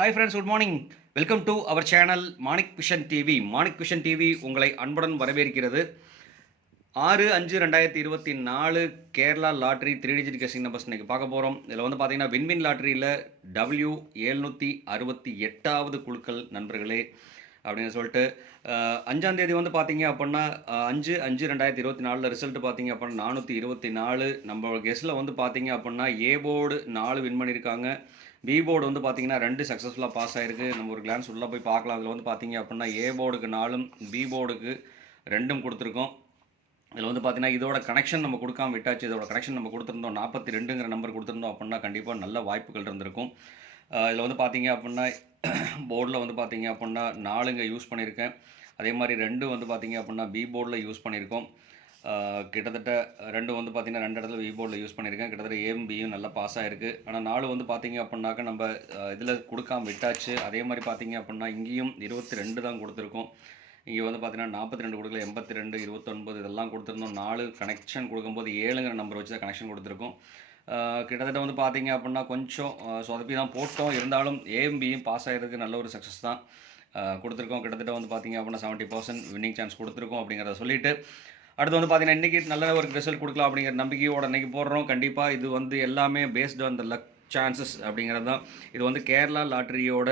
Hi friends, good morning. Welcome to our channel Manik Vision TV. Manik Vision TV உங்களை அன்புடன் வரவேற்கிறது. 6/5/2024 Kerala lottery 3 digit guessing numbers இன்றைக்கி பார்க்க போகிறோம். இதில் வந்து பார்த்தீங்கன்னா வின்வின் லாட்ரியில் W768வது குழுக்கள் நண்பர்களே அப்படின்னு சொல்லிட்டு 5ஆம் தேதி வந்து பார்த்தீங்க அப்படின்னா 5/5/2024 ரிசல்ட் பார்த்தீங்க அப்படின்னா 424. நம்ம கெஸ்ட்டில் வந்து பார்த்தீங்க அப்படின்னா ஏ போர்டு 4 வின் பண்ணியிருக்காங்க. பி போர்டு வந்து பார்த்தீங்கன்னா 2 சக்ஸஸ்ஃபுல்லாக பாஸ் ஆகிருக்கு. நம்ம ஒரு கிளான்ஸ் உள்ளே போய் பார்க்கலாம். அதில் வந்து பார்த்தீங்க அப்படின்னா ஏ போர்டுக்கு 4ம் பி போர்டுக்கு 2ம் கொடுத்துருக்கோம். இதில் வந்து பார்த்தீங்கன்னா இதோட கனெக்ஷன் நம்ம கொடுக்காம விட்டாச்சு. இதோட கனெக்ஷன் நம்ம கொடுத்துருந்தோம் 42ங்கிற நம்பர் கொடுத்துருந்தோம் அப்படின்னா கண்டிப்பாக நல்ல வாய்ப்புகள் இருந்திருக்கும். இதில் வந்து பார்த்தீங்க அப்படின்னா போர்டில் வந்து பார்த்தீங்க அப்படின்னா 4ங்க யூஸ் பண்ணியிருக்கேன். அதே மாதிரி 2 வந்து பார்த்தீங்க அப்படின்னா பி போர்டில் யூஸ் பண்ணியிருக்கோம். கிட்டத்தட்ட 2 வந்து பார்த்தீங்கன்னா 2 இடத்துல பி போர்டில் யூஸ் பண்ணியிருக்கேன். கிட்டத்தட்ட ஏயும் பியும் நல்லா பாஸ் ஆகிருக்கு. ஆனால் 4 வந்து பார்த்தீங்க அப்படின்னாக்கா நம்ம இதில் கொடுக்காம விட்டாச்சு. அதே மாதிரி பார்த்தீங்க அப்படின்னா இங்கேயும் 22 தான் கொடுத்துருக்கோம். இங்கே வந்து பார்த்தீங்கன்னா 42 கொடுக்கல, 82, 29 இதெல்லாம் கொடுத்துருந்தோம். 4 கனெக்ஷன் கொடுக்கும்போது 7ங்கிற நம்பர் வச்சு தான் கனெக்ஷன் கொடுத்துருக்கோம். கிட்டத்தட்ட வந்து பார்த்தீங்க அப்படின்னா கொஞ்சம் சொதப்பி தான் போட்டோம். இருந்தாலும் ஏயும் பியும் பாஸ் ஆகிறதுக்கு நல்ல ஒரு சக்ஸஸ் தான் கொடுத்துருக்கோம். கிட்டத்தட்ட வந்து பார்த்தீங்க அப்படின்னா 70% வின்னிங் சான்ஸ் கொடுத்துருக்கோம் அப்படிங்கிறத சொல்லிவிட்டு அடுத்து வந்து பார்த்தீங்கன்னா இன்றைக்கி நல்ல ஒரு ரிசல்ட் கொடுக்கலாம் அப்படிங்கிற நம்பிக்கையோட இன்றைக்கி போடுறோம். கண்டிப்பாக இது வந்து எல்லாமே based on the luck chances அப்படிங்கிறது தான். இது வந்து கேரளா லாட்ரியோட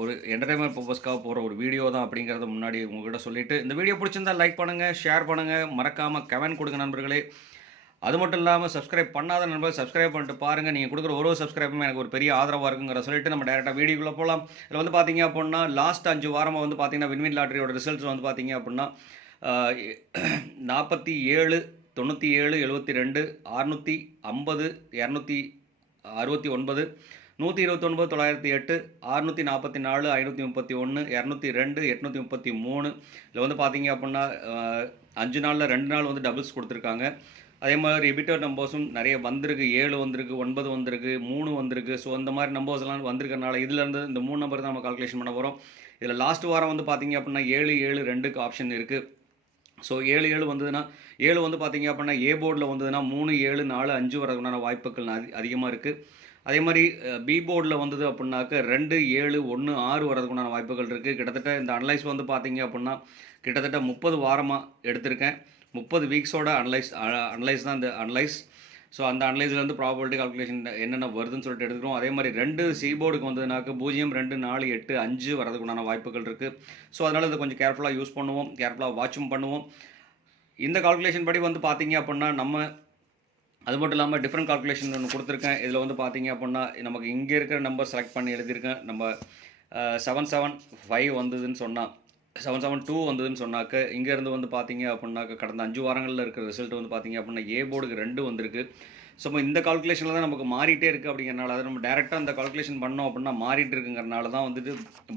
ஒரு என்டர்டைன்மெண்ட் பர்பஸ்க்காக போகிற ஒரு வீடியோ தான் அப்படிங்கிறத முன்னாடி உங்கள்கிட்ட சொல்லிவிட்டு இந்த வீடியோ பிடிச்சிருந்தால் லைக் பண்ணுங்கள், ஷேர் பண்ணுங்கள், மறக்காமல் கமெண்ட் கொடுங்க நண்பர்களே. அது மட்டும் இல்லாமல் சப்ஸ்கிரைப் பண்ணாத நண்பர்கள் சப்ஸ்கிரைப் பண்ணிட்டு பாருங்கள். நீங்கள் கொடுக்குற ஒரு சப்ஸ்கிரைபும் எனக்கு ஒரு பெரிய ஆதரவாக இருக்குங்கிற சொல்லிட்டு நம்ம டேரெக்டாக வீடியோக்குள்ளே போகலாம். இதில் வந்து பார்த்தீங்க அப்படின்னா லாஸ்ட் 5 வாரமாக வந்து பார்த்தீங்கன்னா வின்வின் லாட்ரியோட ரிசல்ட்ஸ் வந்து பார்த்தீங்க அப்படின்னா 47, 97, 72, 650, 269, 129, 908, 644, 531, 202, 833. இதில் வந்து பார்த்தீங்க அப்படின்னா 5 நாளில் 2 நாள் வந்து டபுள்ஸ் கொடுத்துருக்காங்க. அதே மாதிரி ரிப்பீட்டட் நம்பர்ஸும் நிறைய வந்திருக்கு. 7 வந்திருக்கு, 9 வந்திருக்கு, 3 வந்திருக்கு. ஸோ அந்த மாதிரி நம்பர்ஸ்லாம் வந்திருக்கனால இதுலேருந்து இந்த 3 நம்பர் தான் நம்ம கால்குலேஷன் பண்ண போகிறோம். இதில் லாஸ்ட் வாரம் வந்து பார்த்தீங்க அப்படின்னா 7, 7, 2க்கு ஆப்ஷன் இருக்குது. ஸோ 7, 7 வந்ததுன்னா 7 வந்து பார்த்தீங்க அப்படின்னா ஏ போர்டில் வந்ததுன்னா 3, 7, 4, 5 வரதுக்குண்டான வாய்ப்புகள் அதிகமாக இருக்குது. அதே மாதிரி பி போர்டில் வந்தது அப்படின்னாக்க 2, 7, 1, 6 வரதுக்குண்டான வாய்ப்புகள் இருக்குது. கிட்டத்தட்ட இந்த அனலைஸ் வந்து பார்த்தீங்க அப்படின்னா கிட்டத்தட்ட 30 வாரமாக எடுத்திருக்கேன். 30 வீக்ஸோட அனலைஸ் தான் இந்த அனலைஸ். ஸோ அந்த அனலைஸ்லேருந்து ப்ராபபிலிட்டி கால்குலேஷன் என்னென்ன வருதுன்னு சொல்லிட்டு எடுத்துக்கிறோம். அதே மாதிரி 2 சி போர்டுக்கு வந்ததுனாக்க 0, 2, 4, 8, 5 வரதுக்குண்டான வாய்ப்புகள் இருக்குது. ஸோ அதனால் இதை கொஞ்சம் கேர்ஃபுல்லாக யூஸ் பண்ணுவோம், கேர்ஃபுல்லாக வாட்சும் பண்ணுவோம். இந்த கால்குலேஷன் படி வந்து பார்த்தீங்க அப்படின்னா நம்ம அது மட்டும் இல்லாமல் டிஃப்ரெண்ட் கால்குலேஷன் ஒன்று கொடுத்துருக்கேன். இதில் வந்து பார்த்தீங்க அப்படின்னா நமக்கு இங்கே இருக்கிற நம்பர் செலக்ட் பண்ணி எழுதியிருக்கேன். நம்ம 775 வந்ததுன்னு சொன்னால் 772 வந்ததுன்னு சொன்னாக்க இங்கேருந்து வந்து பார்த்தீங்க அப்படின்னாக்க கடந்த 5 வாரங்களில் இருக்கிற ரிசல்ட் வந்து பார்த்தீங்க அப்படின்னா ஏ போர்டுக்கு 2 வந்திருக்கு. ஸோ இந்த கால்குலேஷனில் தான் நமக்கு மாறிட்டே இருக்குது. அப்படிங்கிறனால அதை நம்ம டேரெக்டாக அந்த கால்குலேஷன் பண்ணோம் அப்படின்னா மாறிட்டு இருக்குங்கிறனால தான் வந்துட்டு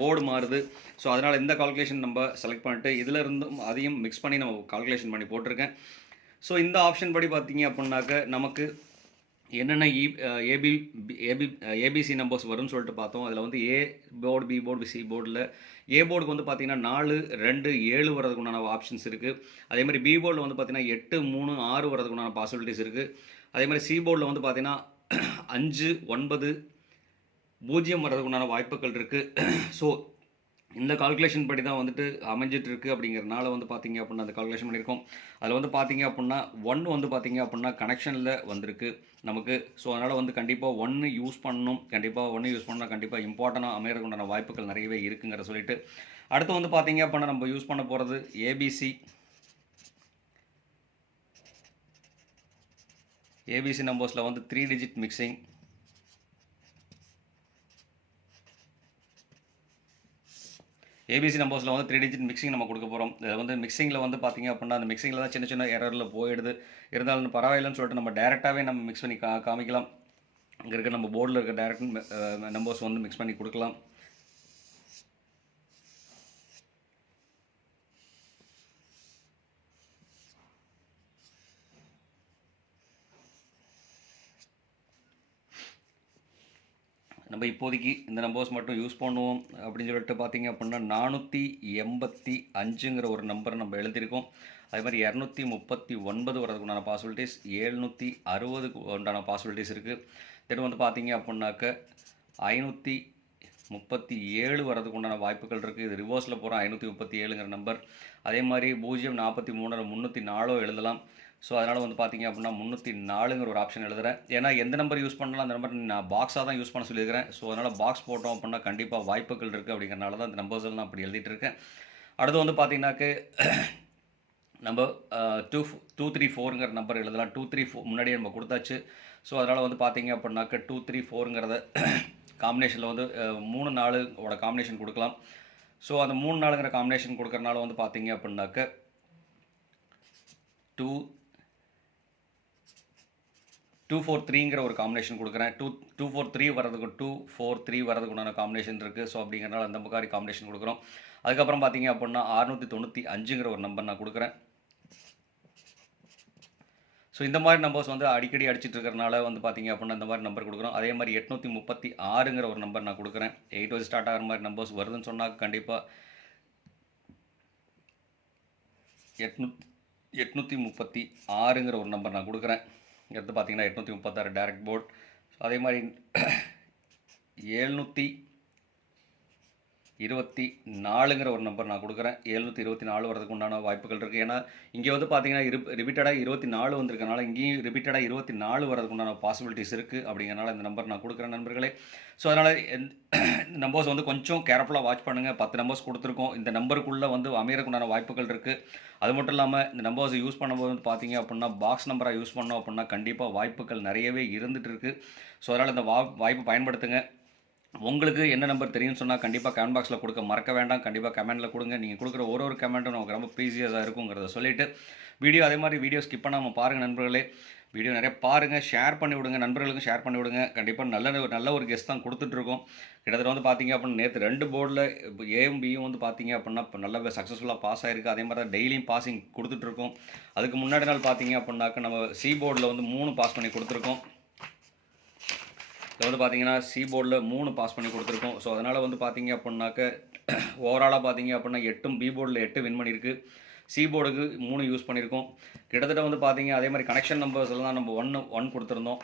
போர்டு மாறுது. ஸோ அதனால் இந்த கால்குலேஷன் நம்ம செலக்ட் பண்ணிட்டு இதில் இருந்தும் அதையும் மிக்ஸ் பண்ணி நம்ம கால்குலேஷன் பண்ணி போட்டிருக்கேன். ஸோ இந்த ஆப்ஷன் படி பார்த்தீங்க அப்படின்னாக்க நமக்கு என்னென்ன ஏபிசி நம்பர்ஸ் வரும்னு சொல்லிட்டு பார்த்தோம். அதில் வந்து A board, B board, C போர்டில் ஏ போர்டுக்கு வந்து பார்த்தீங்கன்னா 4, 2, 7 வரதுக்குண்டான ஆப்ஷன்ஸ் இருக்குது. அதே மாதிரி பி போர்டில் வந்து பார்த்தீங்கன்னா 8, 3, 6 வரதுக்குண்டான பாசிபிலிட்டிஸ் இருக்குது. அதே மாதிரி சி போர்டில் வந்து பார்த்தீங்கன்னா 5, 9, 0 வரதுக்குண்டான வாய்ப்புகள் இருக்குது. ஸோ இந்த கால்குலேஷன் படி தான் வந்துட்டு அமைஞ்சிட்டு இருக்குது. அப்படிங்கிறனால வந்து பார்த்தீங்க அப்படின்னா அந்த கால்குலேஷன் பண்ணியிருக்கோம். அதில் வந்து பார்த்தீங்க அப்படின்னா 1 வந்து பார்த்தீங்க அப்படின்னா கனெக்ஷனில் வந்திருக்கு நமக்கு. ஸோ அதனால் வந்து கண்டிப்பாக 1 யூஸ் பண்ணணும். கண்டிப்பாக 1 யூஸ் பண்ணால் கண்டிப்பாக இம்பார்ட்டண்டாக அமையறதுக்குண்டான வாய்ப்புகள் நிறையவே இருக்குங்கிற சொல்லிட்டு அடுத்து வந்து பார்த்தீங்க அப்படின்னா நம்ம யூஸ் பண்ண போகிறது ஏபிசி நம்பர்ஸில் வந்து 3 டிஜிட் மிக்சிங். ஏபிசி நம்பர்ஸில் வந்து 3 டிஜிட் மிக்சிங் நம்ம கொடுக்க போகிறோம். இதில் வந்து மிக்சிங்கில் வந்து பார்த்திங்க அப்படின்னா அந்த மிக்சிங்கில் தான் சின்ன சின்ன எரரில் போயிடுது. இருந்தாலும் பரவாயில்லைன்னு சொல்லிட்டு நம்ம டேரெக்டாகவே நம்ம மிக்ஸ் பண்ணி காமிக்கலாம். இங்கே இருக்க நம்ம போர்டில் இருக்க டேரக்ட் நம்பர்ஸ் வந்து மிக்ஸ் பண்ணி கொடுக்கலாம். நம்ம இப்போதைக்கு இந்த நம்பர்ஸ் மட்டும் யூஸ் பண்ணுவோம் அப்படின்னு சொல்லிட்டு பார்த்தீங்க அப்படின்னா 485ங்கிற ஒரு நம்பரை நம்ம எழுதியிருக்கோம். அதே மாதிரி 239 வரதுக்குண்டான பாசிபிலிட்டிஸ், 760க்கு உண்டான பாசிபிலிட்டிஸ் இருக்குது. தென் வந்து பார்த்தீங்க அப்படின்னாக்க 537 வரதுக்கு உண்டான வாய்ப்புகள் இருக்குது. இது ரிவர்ஸில் போகிறோம் 537ங்கிற நம்பர். அதே மாதிரி 043 304 எழுதலாம். ஸோ அதனால் வந்து பார்த்தீங்க அப்படின்னா 304ங்கிற ஒரு ஆப்ஷன் எழுதுகிறேன். ஏன்னா எந்த நம்பர் யூஸ் பண்ணலாம் அந்த நம்பர் நான் பாக்ஸாக தான் யூஸ் பண்ண சொல்லியிருக்கிறேன். ஸோ அதனால் பாக்ஸ் போட்டோம் அப்படின்னா கண்டிப்பாக வாய்ப்புகள் இருக்குது. அப்படிங்கிறனால தான் இந்த நம்பர்ஸ் எல்லாம் நான் அப்படி எழுதிட்டு இருக்கேன். அடுத்து வந்து பார்த்தீங்கன்னாக்கு நம்ம 234ங்கிற நம்பர் எழுதலாம். 234 முன்னாடியே நம்ம கொடுத்தாச்சு. ஸோ அதனால் வந்து பார்த்தீங்க அப்படின்னாக்க 234ங்கிறத காம்பினேஷனில் வந்து 3 4ஓட காம்பினேஷன் கொடுக்கலாம். ஸோ அந்த 3 4ங்கிற காம்பினேஷன் கொடுக்கறனால வந்து பார்த்தீங்க அப்படின்னாக்க 243ங்கிற ஒரு காம்பினேஷன் கொடுக்குறேன். 243 வரதுக்கு 243 வரதுக்கு உண்டான காம்பினேஷன் இருக்குது. ஸோ அப்படிங்கிறனால அந்த மாதிரி காம்பினேஷன் கொடுக்குறோம். அதுக்கப்புறம் பார்த்தீங்க அப்படின்னா 695ங்கிற ஒரு நம்பர் நான் கொடுக்குறேன். ஸோ இந்த மாதிரி நம்பர்ஸ் வந்து அடிக்கடி அடிச்சிட்டு இருக்கிறனால வந்து பார்த்தீங்க அப்படின்னா இந்த மாதிரி நம்பர் கொடுக்குறோம். அதே மாதிரி 836ங்கிற ஒரு நம்பர் நான் கொடுக்குறேன். 8 வச்சு ஸ்டார்ட் ஆகிற மாதிரி நம்பர்ஸ் வருதுன்னு சொன்னால் கண்டிப்பாக 836ங்கிற ஒரு நம்பர் நான் கொடுக்குறேன். எடுத்து பார்த்தீங்கன்னா 836 டைரக்ட் போர்ட். அதே மாதிரி 724ங்கிற ஒரு நம்பர் நான் கொடுக்குறேன். 724 வரதுக்கு உண்டான வாய்ப்புகள் இருக்குது. ஏன்னா இங்கே வந்து பார்த்தீங்கன்னா ரிப்பீட்டடாக 24 வந்திருக்கனால இங்கேயும் ரிப்பீட்டடாக 24 வரதுக்கு உண்டான பாசிபிலிட்டிஸ் இருக்குது. அப்படிங்கிறனால இந்த நம்பர் நான் கொடுக்குறேன் நண்பர்களே. ஸோ அதனால் இந்த நம்பர்ஸ் வந்து கொஞ்சம் கேர்ஃபுல்லாக வாட்ச் பண்ணுங்கள். 10 நம்பர்ஸ் கொடுத்துருக்கோம். இந்த நம்பருக்குள்ளே வந்து அமையறதுக்குண்டான வாய்ப்புகள் இருக்குது. அது மட்டும் இல்லாமல் இந்த நம்பர்ஸ் யூஸ் பண்ணும்போது வந்து பார்த்தீங்க அப்படின்னா பாக்ஸ் நம்பராக யூஸ் பண்ணோம் அப்படின்னா கண்டிப்பாக வாய்ப்புகள் நிறையவே இருந்துகிட்டு இருக்குது. ஸோ அதனால் இந்த வாய்ப்பு பயன்படுத்துங்க. உங்களுக்கு என்ன நம்பர் தெரியும்னு சொன்னால் கண்டிப்பாக கமெண்ட் பாக்ஸில் கொடுக்க மறக்க வேண்டாம். கண்டிப்பாக கமெண்ட்டில் கொடுங்க. நீங்கள் கொடுக்குற ஒரு கமெண்ட்டும் நமக்கு ரொம்ப ப்ரீசியஸாக இருக்குங்கிறத சொல்லிவிட்டு வீடியோ அதே மாதிரி வீடியோ ஸ்கிப் பண்ணாமல் பாருங்கள் நண்பர்களே. வீடியோ நிறைய பாருங்கள், ஷேர் பண்ணி விடுங்க, நண்பர்களுக்கும் ஷேர் பண்ணி விடுங்க. கண்டிப்பாக நல்ல ஒரு கெஸ்ட் தான் கொடுத்துட்ருக்கோம். கிட்டத்தட்ட வந்து பார்த்தீங்க அப்படின்னா நேற்று 2 போர்டில் ஏயும் பியும் வந்து பார்த்தீங்க அப்படின்னா இப்போ நல்லா சக்ஸஸ்ஃபுல்லாக பாஸ் ஆகிருக்கு. அதே மாதிரி தான் டெய்லியும் பாசிங் கொடுத்துட்ருக்கோம். அதுக்கு முன்னாடி நாள் பார்த்தீங்க அப்படின்னாக்க நம்ம சி போர்டில் வந்து 3 பாஸ் பண்ணி கொடுத்துருக்கோம். இதில் வந்து பார்த்தீங்கன்னா சி போர்டில் 3 பாஸ் பண்ணி கொடுத்துருக்கோம். ஸோ அதனால் வந்து பார்த்தீங்க அப்படின்னாக்க ஓவராலாக பார்த்தீங்க அப்படின்னா 8 பி போர்டில் 8 வின் பண்ணியிருக்கு. சி போர்டுக்கு 3 யூஸ் பண்ணியிருக்கோம். கிட்டத்தட்ட வந்து பார்த்தீங்க அதே மாதிரி கனெக்ஷன் நம்பர்ஸில் தான் நம்ம 1 கொடுத்துருந்தோம்.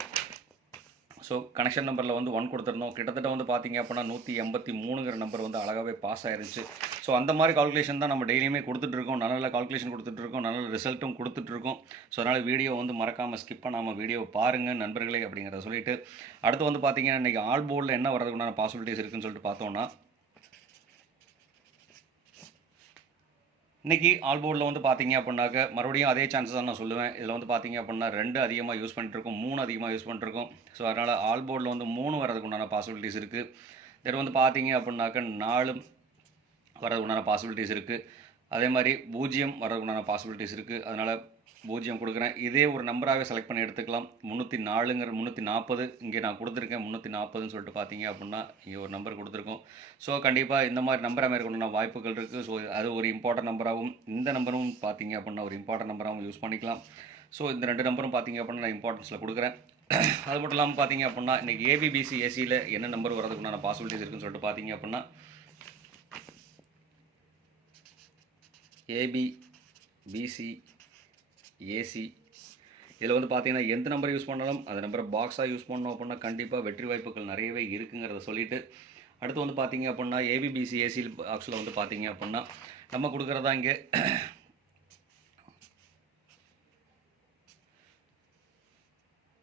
ஸோ கனெக்ஷன் நம்பரில் வந்து 1 கொடுத்துருந்தோம். கிட்டத்தட்ட வந்து பார்த்தீங்க அப்படின்னா 183ங்கிற நம்பர் வந்து அழகாகவே பாஸ் ஆயிருச்சு. ஸோ அந்த மாதிரி கால்குலேஷன் தான் நம்ம டெய்லியுமே கொடுத்துட்ருக்கோம். நல்ல கால்குலேஷன் கொடுத்துட்ருக்கோம், நல்ல ரிசல்ட்டும் கொடுத்துட்ருக்கோம். ஸோ அதனால் வீடியோ வந்து மறக்காமல் ஸ்கிப் பண்ணாமல் வீடியோவை பாருங்கள் நண்பர்களே அப்படிங்கிறத சொல்லிவிட்டு அடுத்து வந்து பார்த்தீங்கன்னா இன்றைக்கி ஆல் போர்டில் என்ன வரதுக்குண்டான பாசிபிலிட்டிஸ் இருக்குதுன்னு சொல்லிட்டு பார்த்தோன்னா இன்றைக்கி ஆல் போர்டில் வந்து பார்த்தீங்க அப்படின்னாக்க மறுபடியும் அதே சான்சஸ் தான் நான் சொல்லுவேன். இதில் வந்து பார்த்தீங்க அப்படின்னா 2 அதிகமாக யூஸ் பண்ணிட்டுருக்கோம், 3 அதிகமாக யூஸ் பண்ணிட்டுருக்கோம். ஸோ அதனால் ஆல் போர்டில் வந்து 3 வரதுக்கு உண்டான பாசிபிலிட்டிஸ் இருக்குது. இதில் வந்து பார்த்தீங்க அப்படின்னாக்க 4 வரதுக்கு உண்டான பாசிபிலிட்டிஸ் இருக்குது. அதே மாதிரி 0 வரதுக்கு உண்டான பாசிபிலிட்டிஸ் இருக்குது. அதனால் 0 கொடுக்குறேன். இதே ஒரு நம்பராகவே செலக்ட் பண்ணி எடுத்துக்கலாம். 304ங்கிற 340 இங்கே நான் கொடுத்துருக்கேன். 340ன்னு சொல்லிட்டு பார்த்தீங்க அப்படின்னா இங்கே ஒரு நம்பர் கொடுத்துருக்கோம். ஸோ கண்டிப்பாக இந்த மாதிரி நம்பர் அமைக்கணும்னா வாய்ப்புகள் இருக்குது. ஸோ அது ஒரு இம்பார்ட்டன்ட் நம்பராகவும் இந்த நம்பரும் பார்த்தீங்க அப்படின்னா ஒரு இம்பார்ட்டன்ட் நம்பராகவும் யூஸ் பண்ணிக்கலாம். ஸோ இந்த 2 நம்பரும் பார்த்தீங்க அப்படின்னா நான் இம்பார்ட்டன்ஸில் கொடுக்குறேன். அது மட்டும் இல்லாமல் பார்த்தீங்க அப்படின்னா இன்றைக்கி ஏபிபிசி ஏசியில் என்ன நம்பர் வரதுக்குண்டான பாசிபிலிட்டிஸ் இருக்குதுன்னு சொல்லிட்டு பார்த்தீங்க அப்படின்னா ஏபிபிசி ஏசி இதில் வந்து பார்த்தீங்கன்னா எந்த நம்பர் யூஸ் பண்ணாலும் அந்த நம்பரை பாக்ஸாக யூஸ் பண்ணோம் அப்படின்னா கண்டிப்பாக வெற்றி வாய்ப்புகள் நிறையவே இருக்குங்கிறத சொல்லிவிட்டு அடுத்து வந்து பார்த்தீங்க அப்படின்னா ஏபிபிசி ஏசி பாக்ஸில் வந்து பார்த்தீங்க அப்படின்னா நம்ம கொடுக்குறதா இங்கே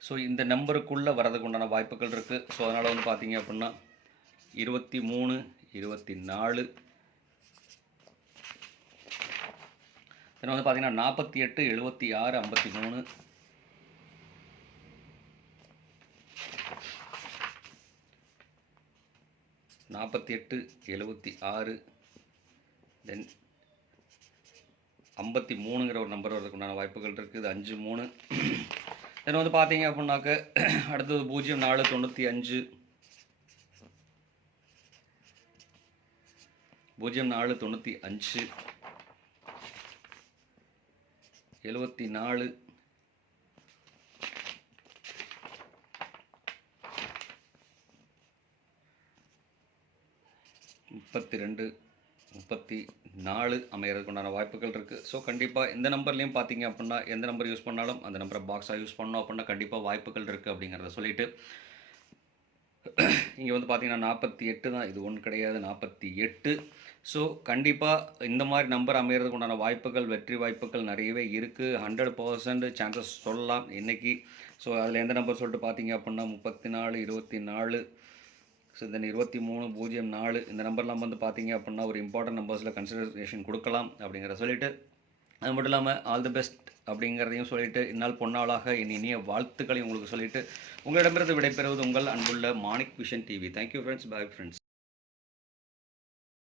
ஸோ இந்த நம்பருக்குள்ளே வரதுக்கு உண்டான வாய்ப்புகள் இருக்குது. ஸோ அதனால் வந்து பார்த்தீங்க அப்படின்னா 23 24 இதில் வந்து பார்த்தீங்கன்னா 48 76 53 48 76 தென் 53ங்கிற ஒரு நம்பர் வரதுக்குண்டான வாய்ப்புகள் இருக்குது. 53 தென் வந்து பார்த்தீங்க அப்படின்னாக்க அடுத்தது 04 95 04 95 74 32 34 அமைகிறதுக்கு உண்டான வாய்ப்புகள் இருக்குது. ஸோ கண்டிப்பாக இந்த நம்பர்லேயும் பார்த்தீங்க அப்படின்னா எந்த நம்பர் யூஸ் பண்ணாலும் அந்த நம்பரை பாக்ஸாக யூஸ் பண்ணோம் அப்படின்னா கண்டிப்பாக வாய்ப்புகள் இருக்குது அப்படிங்கிறத சொல்லிவிட்டு இங்கே வந்து பார்த்தீங்கன்னா 48 தான், இது ஒன்று கிடையாது 48. ஸோ கண்டிப்பாக இந்த மாதிரி நம்பர் அமைகிறதுக்கு உண்டான வாய்ப்புகள், வெற்றி வாய்ப்புகள் நிறையவே இருக்குது. 100% சான்சஸ் சொல்லலாம் இன்னைக்கு. ஸோ அதில் எந்த நம்பர் சொல்லிட்டு பார்த்தீங்க அப்படின்னா 34, 24, ஸோ தென் 2304 இந்த நம்பர்லாம் வந்து பார்த்தீங்க அப்படின்னா ஒரு இம்பார்ட்டன்ட் நம்பர்ஸில் கன்சிடரேஷன் கொடுக்கலாம் அப்படிங்கிற சொல்லிட்டு, அது மட்டும் இல்லாமல் ஆல் தி பெஸ்ட் அப்படிங்கிறதையும் சொல்லிட்டு, இந்நாள் பொன்னாளாக என் இனிய வாழ்த்துக்களையும் உங்களுக்கு சொல்லிட்டு, உங்களிடமிருந்து விடைபெறுவது உங்கள் அன்புள்ள Manik vision TV. Thank you friends, bye friends.